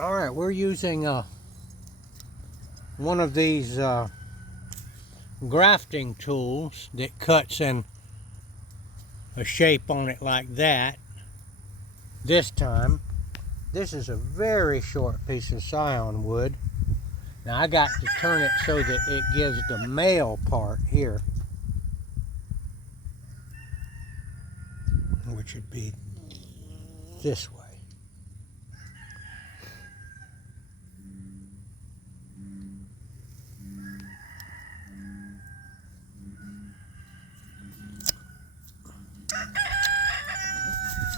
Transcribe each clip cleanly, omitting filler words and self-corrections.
All right, we're using one of these grafting tools that cuts in a shape on it like that. This time, this is a very short piece of scion wood. Now I got to turn it so that it gives the male part here, which would be this way.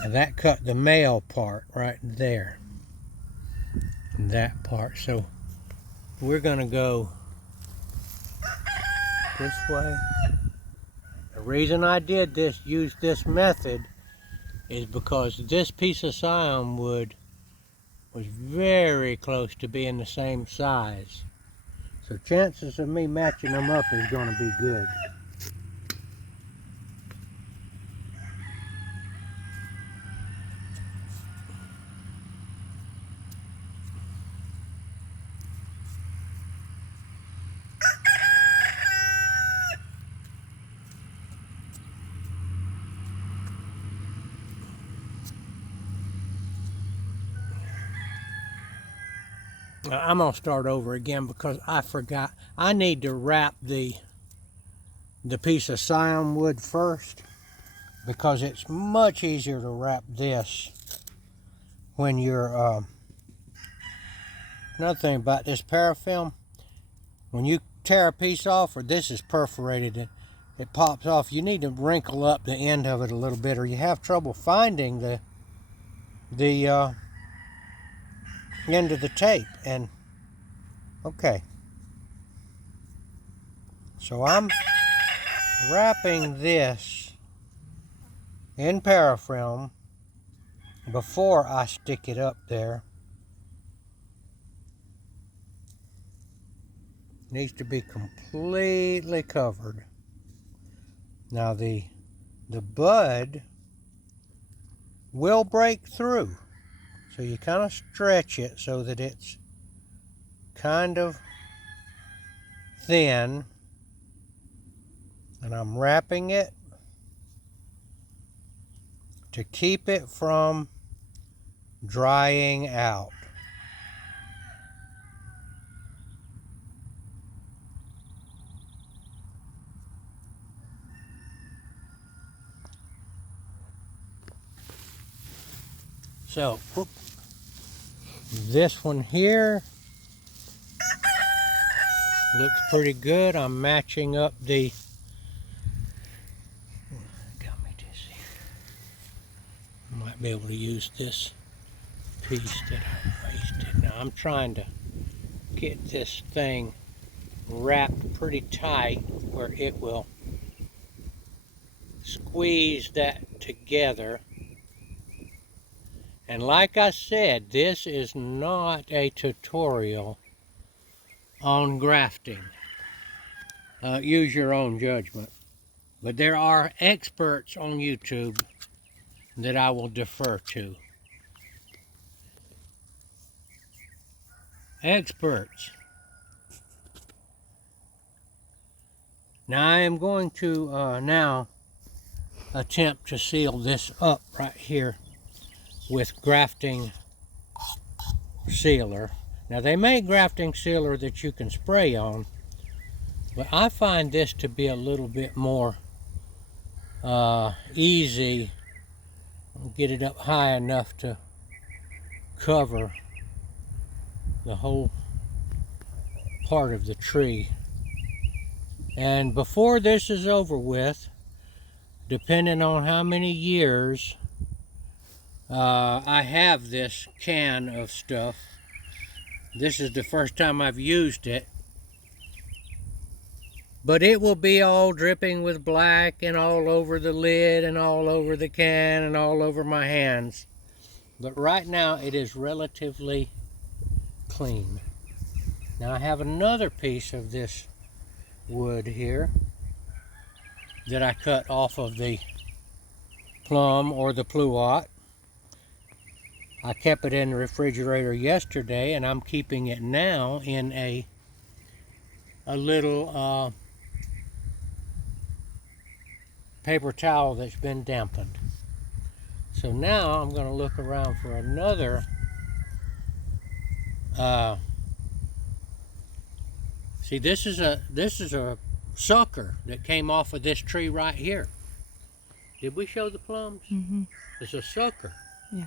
And that cut the male part right there. That part. So we're going to go this way. The reason I did this, use this method, is because this piece of scion wood was very close to being the same size. So chances of me matching them up is going to be good. I'm going to start over again because I forgot. I need to wrap the piece of scion wood first, because it's much easier to wrap this when you're another thing about this parafilm, when you tear a piece off, or this is perforated, it pops off, you need to wrinkle up the end of it a little bit, or you have trouble finding the end of the tape. And okay, so I'm wrapping this in parafilm before I stick it up there. It needs to be completely covered. Now the bud will break through, so you kind of stretch it so that it's kind of thin, and I'm wrapping it to keep it from drying out. So, this one here looks pretty good. I'm matching up the, got me dizzy. I might be able to use this piece that I wasted. Now I'm trying to get this thing wrapped pretty tight where it will squeeze that together. And like I said, this is not a tutorial on grafting. Use your own judgment. But there are experts on YouTube that I will defer to. Experts. Now I am going to now attempt to seal this up right here with grafting sealer. Now they make grafting sealer that you can spray on, but I find this to be a little bit more easy. I'll get it up high enough to cover the whole part of the tree. And before this is over with, depending on how many years I have this can of stuff, this is the first time I've used it, but it will be all dripping with black and all over the lid and all over the can and all over my hands. But right now it is relatively clean. Now I have another piece of this wood here that I cut off of the plum or the pluot. I kept it in the refrigerator yesterday, and I'm keeping it now in a little paper towel that's been dampened. So now I'm going to look around for another see, this is a sucker that came off of this tree right here. Did we show the plums? Mm-hmm. It's a sucker. Yeah.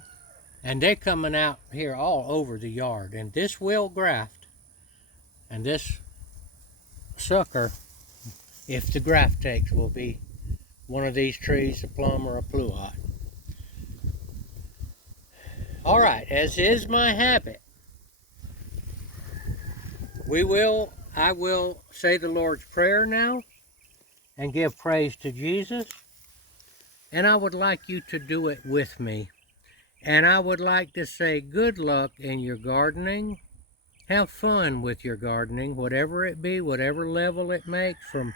And they're coming out here all over the yard. And this will graft. And this sucker, if the graft takes, will be one of these trees, a plum or a pluot. All right, as is my habit, I will say the Lord's Prayer now and give praise to Jesus. And I would like you to do it with me. And I would like to say good luck in your gardening. Have fun with your gardening, whatever it be, whatever level it makes, from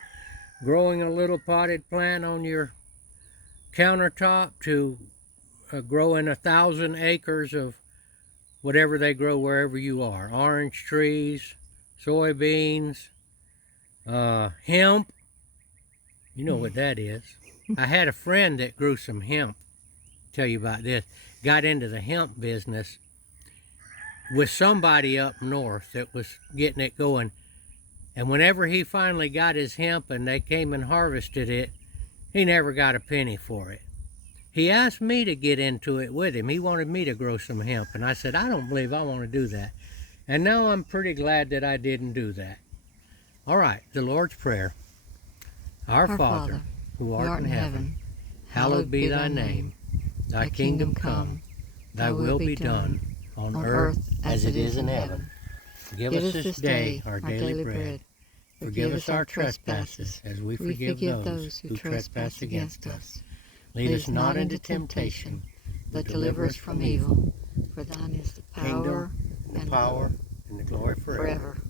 growing a little potted plant on your countertop to growing 1,000 acres of whatever they grow wherever you are. Orange trees, soybeans, hemp. You know what that is. I had a friend that grew some hemp. Tell you about this. Got into the hemp business with somebody up north that was getting it going. And whenever he finally got his hemp and they came and harvested it, he never got a penny for it. He asked me to get into it with him. He wanted me to grow some hemp. And I said, I don't believe I want to do that. And now I'm pretty glad that I didn't do that. All right, the Lord's Prayer. Our Father, who art in heaven, hallowed be thy name. Thy kingdom come, thy will be done, on earth as it is in heaven. Give us this day our daily bread. Forgive us our trespasses, as we forgive those who trespass against us. Lead us not into temptation, but deliver us from evil. For thine is the power, and the glory forever.